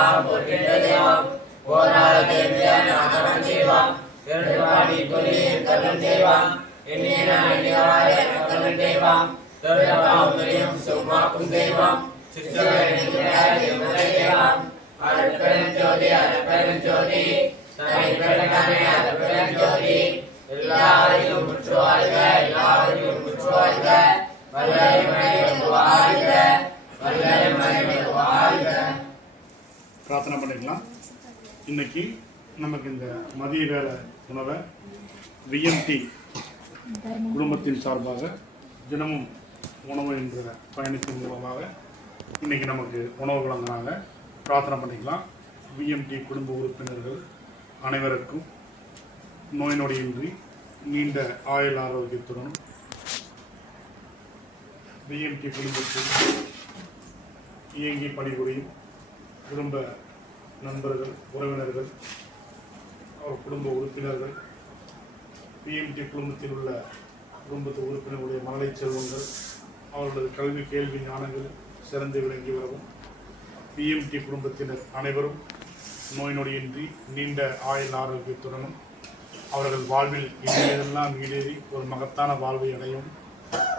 எல்லாம் போற்றிட தெய்வம் போராட தேவையான அதவன் தெய்வம் திருப்பாடி துணியில் கல்லன் தெய்வம் எண்ணின சும்மாக்கும் தெய்வம் தனி பெருங்கனை எல்லாரையும் முற்று பிரார்த்தனை பண்ணிக்கலாம். இன்னைக்கு நமக்கு இந்த மதிய வேலை உணவை விஎம்டி குடும்பத்தின் சார்பாக தினமும் உணவு என்ற பயணத்தின் மூலமாக இன்னைக்கு நமக்கு உணவு வழங்குறாங்க. பிரார்த்தனை பண்ணிக்கலாம். விஎம்டி குடும்ப உறுப்பினர்கள் அனைவருக்கும் நோய் நொடியின்றி நீண்ட ஆயுள் ஆரோக்கியத்துடன் விஎம்டி குடும்பத்தில் இயங்கி பணிபுரியும் குடும்ப நண்பர்கள் உறவினர்கள் அவர் குடும்ப உறுப்பினர்கள் பிஎம்டி குடும்பத்தில் உள்ள குடும்பத்து உறுப்பினர்களுடைய மகளிர் செல்வங்கள் அவர்களது கல்வி கேள்வி ஞானங்கள் சிறந்து விளங்கி வரவும் பிஎம்டி குடும்பத்தினர் அனைவரும் நோய் நொடியின்றி நீண்ட ஆயுள் ஆரோக்கியத்துடனும் அவர்கள் வாழ்வில் இனியதெல்லாம் ஈடேறி ஒரு மகத்தான வாழ்வை அடையும்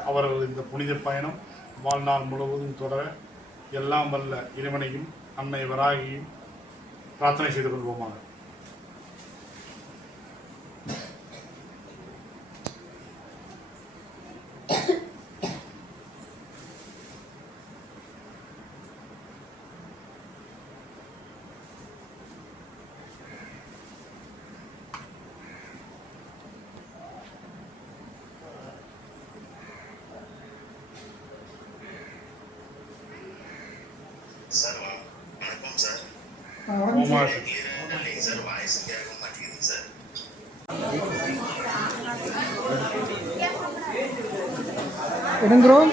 அவர்கள் இந்த புனித பயணம் வாழ்நாள் முழுவதும் தொடர எல்லாம் வல்ல இறைவனையும் அன்னை வராகியும் பிரார்த்தனை செய்து கொள்வோமாக சார் வண- வணக்கம் சார் ஓமா எடுங்கிறோம்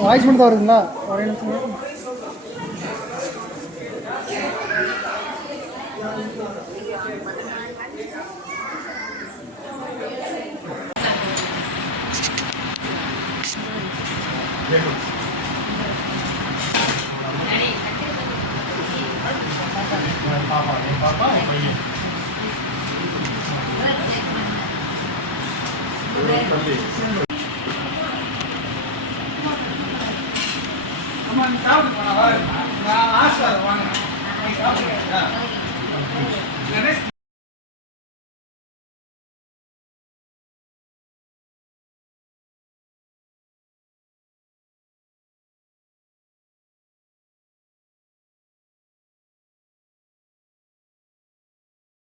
வாய்ஸ் மட்டும் தான் வருதுங்களா ஒரே நிமிஷம் பாப்பா நீ பாப்பா உன் பையன் ஒரு தம்பி சாப்பிட்டு போனா